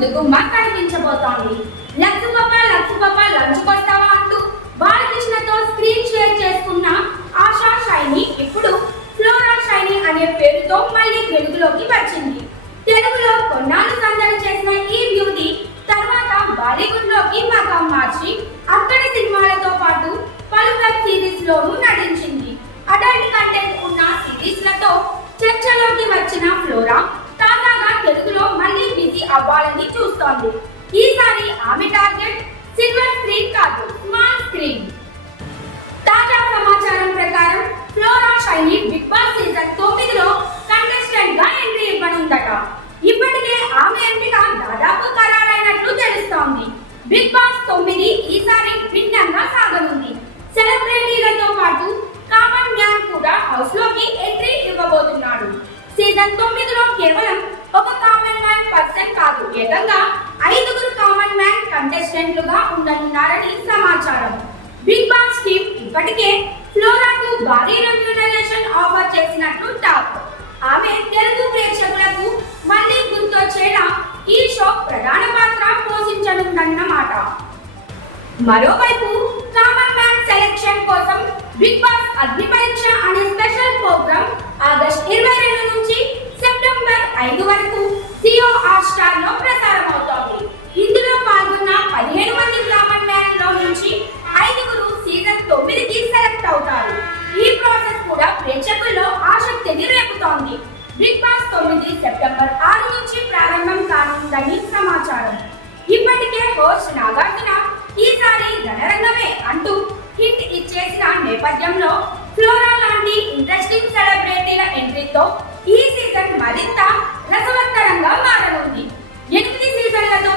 ముద్దుగుమ్మ కనిపించబోతోంది. Lux పాప లంచుకొస్తావా అంటూ బాలకృష్ణతో screen share చేసుకున్న ఆశా షైనీ ఇప్పుడు ఫ్లోరా షైనీ అనే పేరుతో మళ్ళీ వెలుగులోకి వచ్చింది. తెలుగులో కొన్నాళ్ళు సందడి చేసిన ఈ బ్యూటీ తర్వాత బాలీవుడ్ లోకి మకాం మార్చి అక్కడి సినిమాలతో పాటు పలు వెబ్ సిరీస్ లోనూ నటించింది. అడల్ట్ కంటెంట్ ఉన్న సిరీస్ లతో చర్చలోకి వచ్చిన ఫ్లోరా తాజాగా తెలుగులో మళ్ళీ బిజీ అవ్వాలని చూస్తోంది. ఈసారి ఆమె టార్గెట్ సిల్వర్ స్క్రీన్ కాదు, స్మాల్ స్క్రీన్. తాజా సమాచారం ప్రకారం Flora Saini Bigg Boss season 9లో కంటెస్టెంట్ గా ఎంట్రీ ఇవ్వనుందట. ఇప్పటికే ఆమె ఎంపిక దాదాపు ఖరారైనట్లు తెలుస్తోంది. బిగ్ బాస్ 9 ఈసారి భిన్నంగా సాగనుంది. సెలబ్రిటీలతో పాటు కామన్ మ్యాన్ కూడా హౌస్ లోకి ఎంట్రీ ఇవ్వబోతున్నాడు. సీజన్ 9లో కేవలం ఒక కామన్ మ్యాన్ పర్సన్ కాదు, ఏకంగా 5 కామన్ మ్యాన్ కంటెస్టెంట్లుగా ఉండనున్నారని సమాచారం. బిగ్ బాస్ టీమ్ ఇప్పటికే ఫ్లోరాకు భారీ రెమ్యూనరేషన్ ఆఫర్ చేసినట్లు టాక్. ఆమె తెలుగు ప్రేక్షకులకు మళ్ళీ గుర్తొచ్చేలా ఈ షో ప్రధాన పాత్ర పోషించనుందన్నమాట. మరోవైపు కామన్ మ్యాన్ సెలెక్షన్ కోసం బిగ్ బాస్ అగ్ని పరీక్ష అనే స్పెషల్ ప్రోగ్రామ్ ఆగస్టు 22 నుంచి సెప్టెంబర్ 5 వరకు జియో హాట్‌స్టార్ లో ప్రసారం అవుతోంది. ఇందులో పాల్గొన్న 15 మంది కామన్ మ్యాన్ లో నుంచి 5 సీజన్ 9కి సెలెక్ట్ అవుతారు. ఈ ప్రాసెస్ కూడా ప్రేక్షకుల్లో ఆసక్తిని రేపుతోంది. బిగ్ బాస్ 9 సెప్టెంబర్ 6 నుంచి ప్రారంభం కానుందని సమాచారం. ఇప్పటికే హోస్ట్ నాగార్జున ఈసారి రణరంగమే అంటూ హిట్ ఇచ్చేసిన నేపథ్యంలో ఫ్లోరా లాంటి ఇంట్రెస్టింగ్ సెలబ్రిటీల ఎంట్రీతో ఈ సీజన్ మరింత రసవత్తరంగా మారనుంది. 8 సీజన్లతో